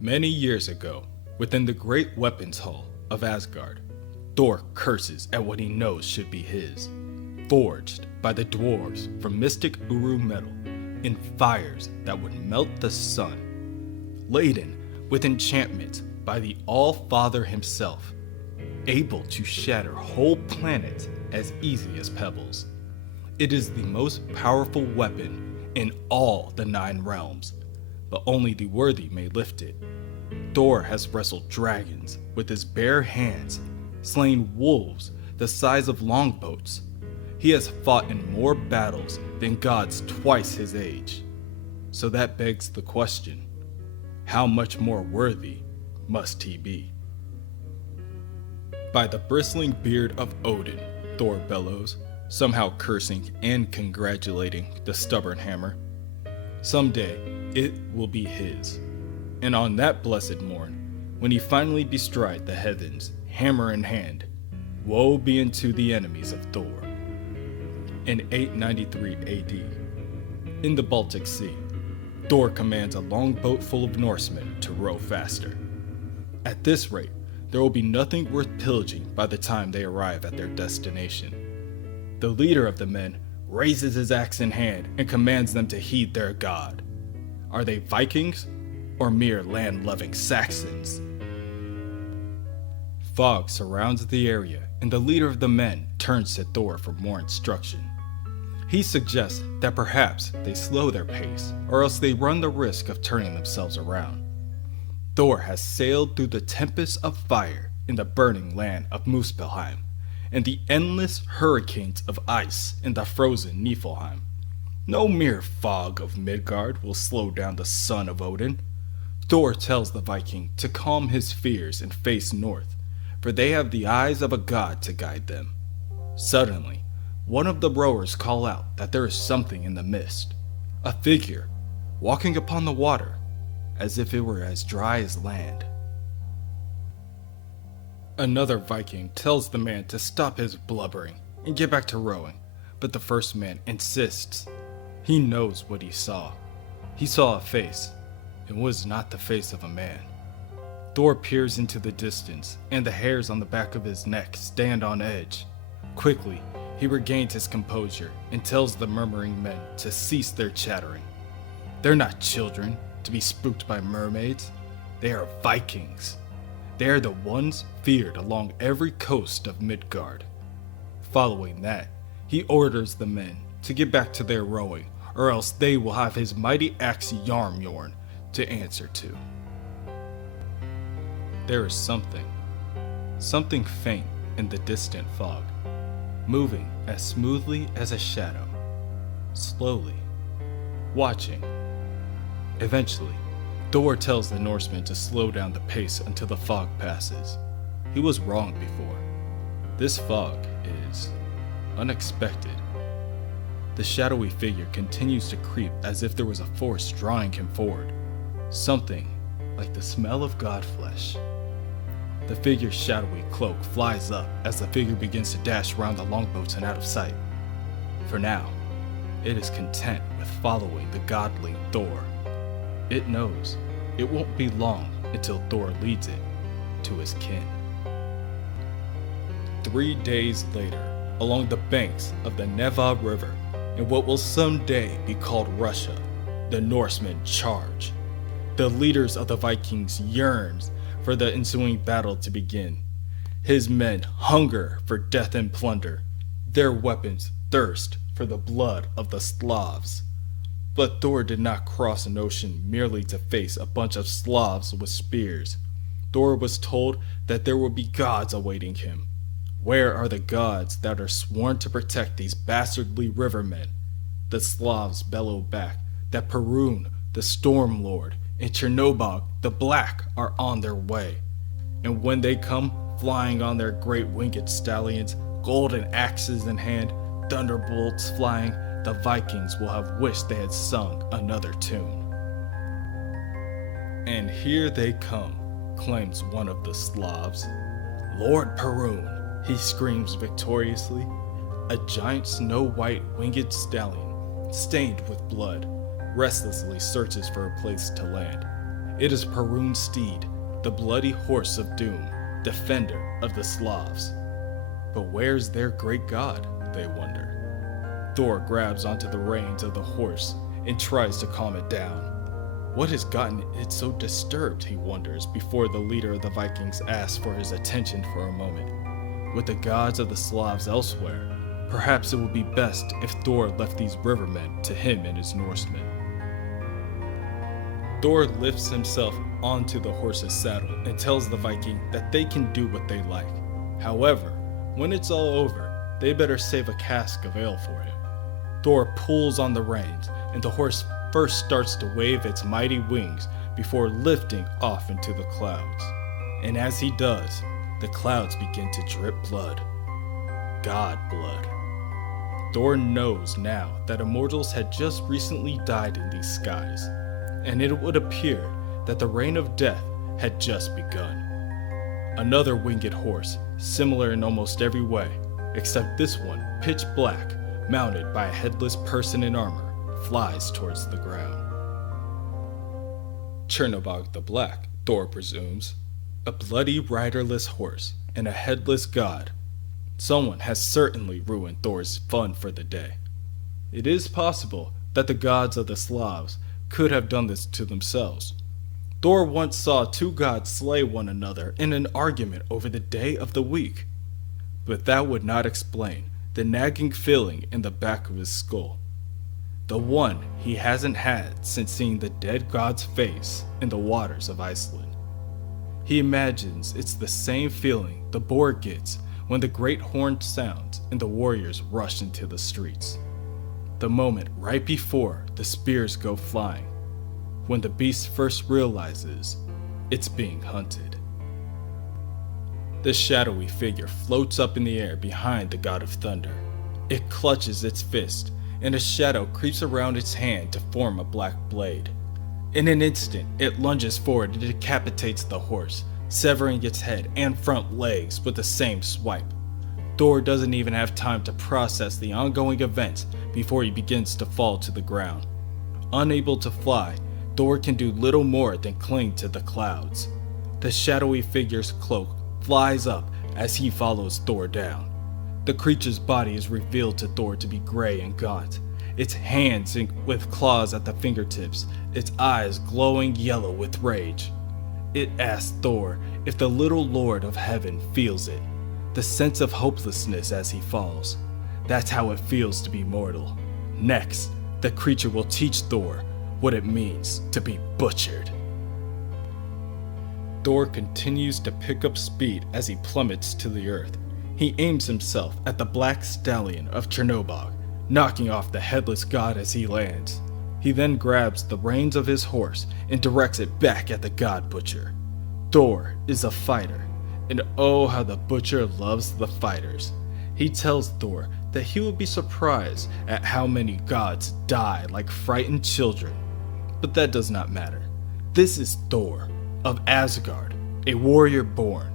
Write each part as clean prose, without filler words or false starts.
Many years ago, within the great weapons hall of Asgard, Thor curses at what he knows should be his, forged by the dwarves from mystic Uru metal in fires that would melt the sun, laden with enchantments by the All-Father himself, able to shatter whole planets as easy as pebbles. It is the most powerful weapon in all the 9 realms, but only the worthy may lift it. Thor has wrestled dragons with his bare hands, slain wolves the size of longboats. He has fought in more battles than gods twice his age. So that begs the question, how much more worthy must he be? By the bristling beard of Odin, Thor bellows, somehow cursing and congratulating the stubborn hammer. Someday, it will be his. And on that blessed morn, when he finally bestride the heavens, hammer in hand, woe be unto the enemies of Thor. In 893 AD, in the Baltic Sea, Thor commands a longboat full of Norsemen to row faster. At this rate, there will be nothing worth pillaging by the time they arrive at their destination. The leader of the men raises his axe in hand and commands them to heed their god. Are they Vikings or mere land-loving Saxons? Fog surrounds the area, and the leader of the men turns to Thor for more instruction. He suggests that perhaps they slow their pace, or else they run the risk of turning themselves around. Thor has sailed through the tempest of fire in the burning land of Muspelheim, and the endless hurricanes of ice in the frozen Niflheim. No mere fog of Midgard will slow down the son of Odin. Thor tells the Viking to calm his fears and face north, for they have the eyes of a god to guide them. Suddenly, one of the rowers call out that there is something in the mist, a figure, walking upon the water, as if it were as dry as land. Another Viking tells the man to stop his blubbering and get back to rowing, but the first man insists. He knows what he saw. He saw a face. It was not the face of a man. Thor peers into the distance, and the hairs on the back of his neck stand on edge. Quickly, he regains his composure and tells the murmuring men to cease their chattering. They're not children to be spooked by mermaids. They are Vikings. They are the ones feared along every coast of Midgard. Following that, he orders the men to get back to their rowing, or else they will have his mighty axe Yarmjorn to answer to. There is something faint in the distant fog, moving as smoothly as a shadow, slowly, watching. Eventually, Thor tells the Norsemen to slow down the pace until the fog passes. He was wrong before. This fog is unexpected. The shadowy figure continues to creep as if there was a force drawing him forward. Something like the smell of godflesh. The figure's shadowy cloak flies up as the figure begins to dash around the longboats and out of sight. For now, it is content with following the godly Thor. It knows it won't be long until Thor leads it to his kin. 3 days later, along the banks of the Neva River, in what will someday be called Russia, the Norsemen charge. The leaders of the Vikings yearns for the ensuing battle to begin. His men hunger for death and plunder. Their weapons thirst for the blood of the Slavs. But Thor did not cross an ocean merely to face a bunch of Slavs with spears. Thor was told that there would be gods awaiting him. Where are the gods that are sworn to protect these bastardly rivermen? The Slavs bellow back that Perun, the Storm Lord, and Chernobog, the Black, are on their way. And when they come, flying on their great winged stallions, golden axes in hand, thunderbolts flying, the Vikings will have wished they had sung another tune. And here they come, claims one of the Slavs. Lord Perun, he screams victoriously, a giant snow-white winged stallion, stained with blood, restlessly searches for a place to land. It is Perun's steed, the bloody horse of doom, defender of the Slavs. But where's their great god, they wonder. Thor grabs onto the reins of the horse and tries to calm it down. What has gotten it so disturbed, he wonders, before the leader of the Vikings asks for his attention for a moment. With the gods of the Slavs elsewhere, perhaps it would be best if Thor left these rivermen to him and his Norsemen. Thor lifts himself onto the horse's saddle and tells the Viking that they can do what they like. However, when it's all over, they better save a cask of ale for him. Thor pulls on the reins, and the horse first starts to wave its mighty wings before lifting off into the clouds. And as he does, the clouds begin to drip blood. God blood. Thor knows now that immortals had just recently died in these skies, and it would appear that the reign of death had just begun. Another winged horse, similar in almost every way, except this one pitch black, mounted by a headless person in armor, flies towards the ground. Chernobog the Black, Thor presumes, a bloody riderless horse and a headless god. Someone has certainly ruined Thor's fun for the day. It is possible that the gods of the Slavs could have done this to themselves. Thor once saw two gods slay one another in an argument over the day of the week. But that would not explain the nagging feeling in the back of his skull. The one he hasn't had since seeing the dead god's face in the waters of Iceland. He imagines it's the same feeling the boar gets when the great horn sounds and the warriors rush into the streets. The moment right before the spears go flying, when the beast first realizes it's being hunted. The shadowy figure floats up in the air behind the god of thunder. It clutches its fist, and a shadow creeps around its hand to form a black blade. In an instant, it lunges forward and decapitates the horse, severing its head and front legs with the same swipe. Thor doesn't even have time to process the ongoing events before he begins to fall to the ground. Unable to fly, Thor can do little more than cling to the clouds. The shadowy figure's cloak flies up as he follows Thor down. The creature's body is revealed to Thor to be gray and gaunt, its hands with claws at the fingertips, its eyes glowing yellow with rage. It asks Thor if the little Lord of Heaven feels it, the sense of hopelessness as he falls. That's how it feels to be mortal. Next, the creature will teach Thor what it means to be butchered. Thor continues to pick up speed as he plummets to the earth. He aims himself at the black stallion of Chernobog, knocking off the headless god as he lands. He then grabs the reins of his horse and directs it back at the god butcher. Thor is a fighter, and oh how the butcher loves the fighters. He tells Thor that he will be surprised at how many gods die like frightened children. But that does not matter. This is Thor of Asgard, a warrior born,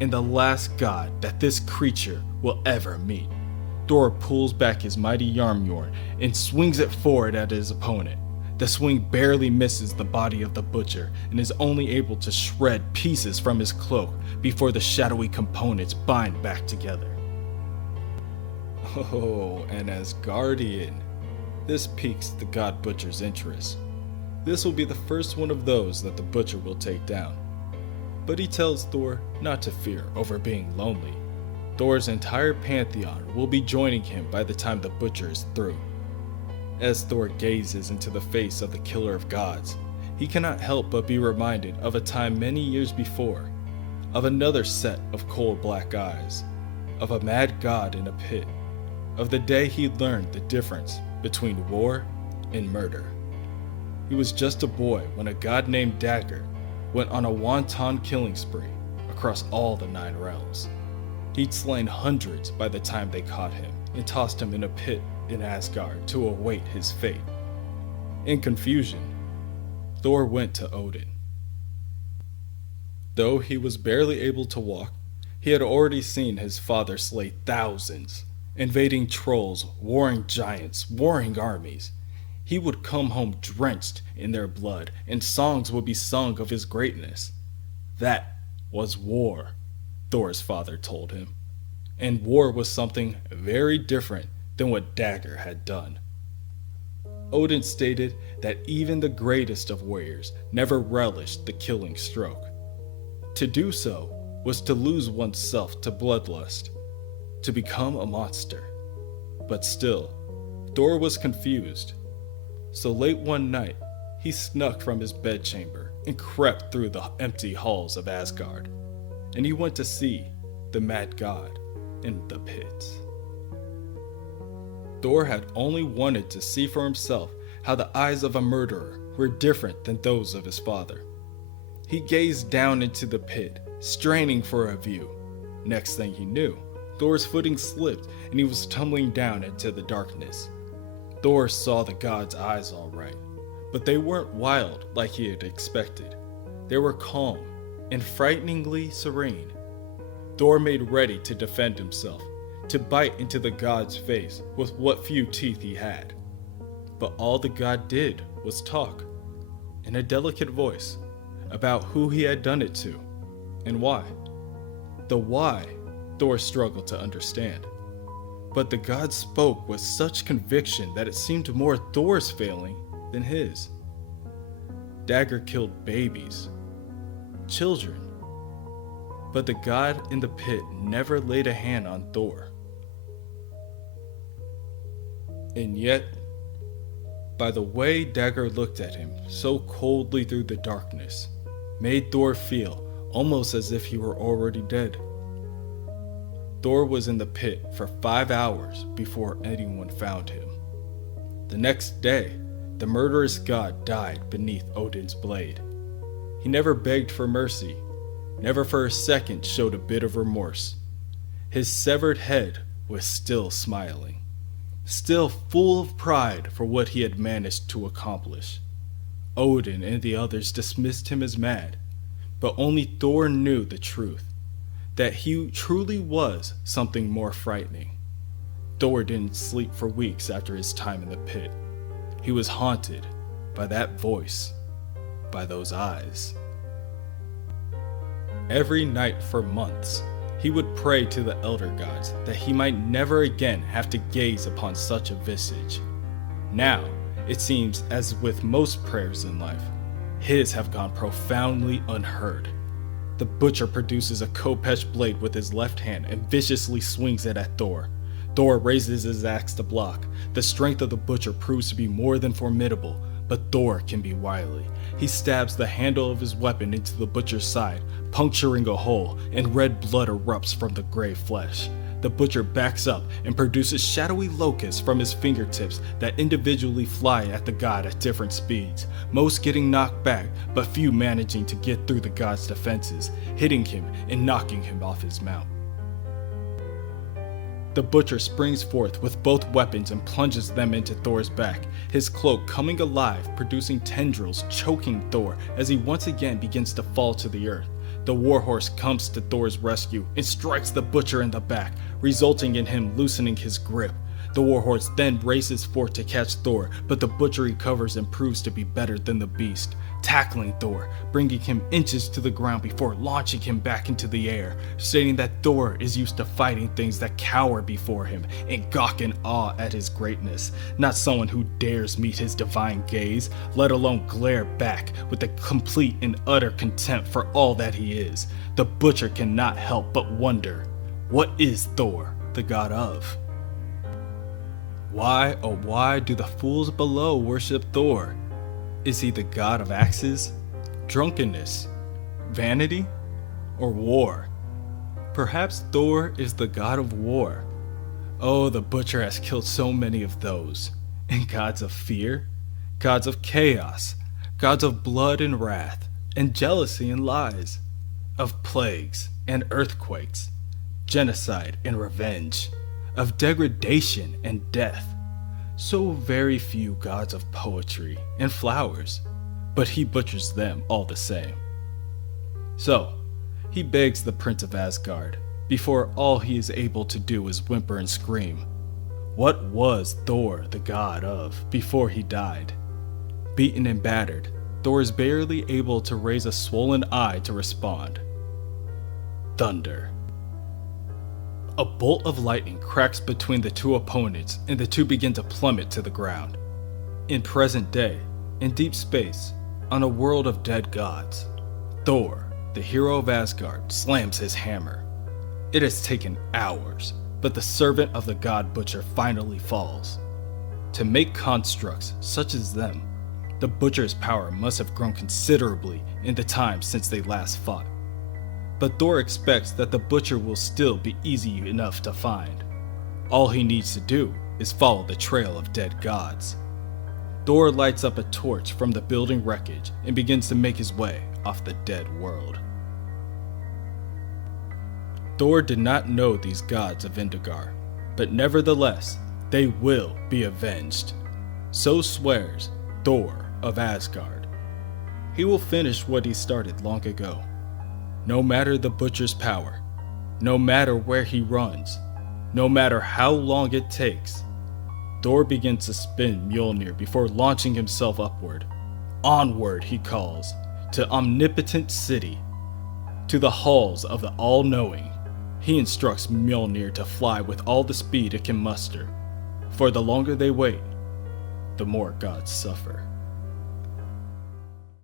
and the last god that this creature will ever meet. Thor pulls back his mighty Yarmjorn and swings it forward at his opponent. The swing barely misses the body of the butcher and is only able to shred pieces from his cloak before the shadowy components bind back together. Oh, an Asgardian. This piques the god butcher's interest. This will be the first one of those that the butcher will take down. But he tells Thor not to fear over being lonely. Thor's entire pantheon will be joining him by the time the butcher is through. As Thor gazes into the face of the killer of gods, he cannot help but be reminded of a time many years before, of another set of cold black eyes, of a mad god in a pit, of the day he learned the difference between war and murder. He was just a boy when a god named Dagger went on a wanton killing spree across all the 9 realms. He'd slain hundreds by the time they caught him and tossed him in a pit in Asgard to await his fate. In confusion, Thor went to Odin. Though he was barely able to walk, he had already seen his father slay thousands, invading trolls, warring giants, warring armies. He would come home drenched in their blood, and songs would be sung of his greatness. That was war, Thor's father told him. And war was something very different than what Dagger had done. Odin stated that even the greatest of warriors never relished the killing stroke. To do so was to lose oneself to bloodlust, to become a monster. But still, Thor was confused. So late one night, he snuck from his bedchamber and crept through the empty halls of Asgard, and he went to see the mad god in the pits. Thor had only wanted to see for himself how the eyes of a murderer were different than those of his father. He gazed down into the pit, straining for a view. Next thing he knew, Thor's footing slipped and he was tumbling down into the darkness. Thor saw the god's eyes all right, but they weren't wild like he had expected. They were calm and frighteningly serene. Thor made ready to defend himself, to bite into the god's face with what few teeth he had. But all the god did was talk, in a delicate voice, about who he had done it to, and why. The why, Thor struggled to understand. But the god spoke with such conviction that it seemed more Thor's failing than his. Dagger killed babies, children, but the god in the pit never laid a hand on Thor. And yet, by the way Dagger looked at him so coldly through the darkness, made Thor feel almost as if he were already dead. Thor was in the pit for 5 hours before anyone found him. The next day, the murderous god died beneath Odin's blade. He never begged for mercy, never for a second showed a bit of remorse. His severed head was still smiling, still full of pride for what he had managed to accomplish. Odin and the others dismissed him as mad, but only Thor knew the truth, that he truly was something more frightening. Thor didn't sleep for weeks after his time in the pit. He was haunted by that voice, by those eyes. Every night for months, he would pray to the elder gods that he might never again have to gaze upon such a visage. Now, it seems as with most prayers in life, his have gone profoundly unheard. The butcher produces a Kopesh blade with his left hand and viciously swings it at Thor. Thor raises his axe to block. The strength of the butcher proves to be more than formidable, but Thor can be wily. He stabs the handle of his weapon into the butcher's side, puncturing a hole, and red blood erupts from the gray flesh. The butcher backs up and produces shadowy locusts from his fingertips that individually fly at the god at different speeds, most getting knocked back, but few managing to get through the god's defenses, hitting him and knocking him off his mount. The butcher springs forth with both weapons and plunges them into Thor's back, his cloak coming alive, producing tendrils choking Thor as he once again begins to fall to the earth. The warhorse comes to Thor's rescue and strikes the butcher in the back, resulting in him loosening his grip. The warhorse then races forth to catch Thor, but the butcher recovers and proves to be better than the beast, tackling Thor, bringing him inches to the ground before launching him back into the air, stating that Thor is used to fighting things that cower before him and gawk in awe at his greatness, not someone who dares meet his divine gaze, let alone glare back with a complete and utter contempt for all that he is. The butcher cannot help but wonder, what is Thor the god of? Why, oh why do the fools below worship Thor? Is he the god of axes, drunkenness, vanity, or war? Perhaps Thor is the god of war. Oh, the butcher has killed so many of those. And gods of fear, gods of chaos, gods of blood and wrath, and jealousy and lies, of plagues and earthquakes, genocide and revenge, of degradation and death. So very few gods of poetry and flowers, but he butchers them all the same. So, he begs the Prince of Asgard, before all he is able to do is whimper and scream. What was Thor the god of before he died? Beaten and battered, Thor is barely able to raise a swollen eye to respond. Thunder. A bolt of lightning cracks between the two opponents and the two begin to plummet to the ground. In present day, in deep space, on a world of dead gods, Thor, the hero of Asgard, slams his hammer. It has taken hours, but the servant of the god butcher finally falls. To make constructs such as them, the butcher's power must have grown considerably in the time since they last fought. But Thor expects that the butcher will still be easy enough to find. All he needs to do is follow the trail of dead gods. Thor lights up a torch from the building wreckage and begins to make his way off the dead world. Thor did not know these gods of Indigar, but nevertheless, they will be avenged. So swears Thor of Asgard. He will finish what he started long ago. No matter the butcher's power, no matter where he runs, no matter how long it takes, Thor begins to spin Mjolnir before launching himself upward. Onward, he calls, to omnipotent city, to the halls of the all-knowing. He instructs Mjolnir to fly with all the speed it can muster, for the longer they wait, the more gods suffer.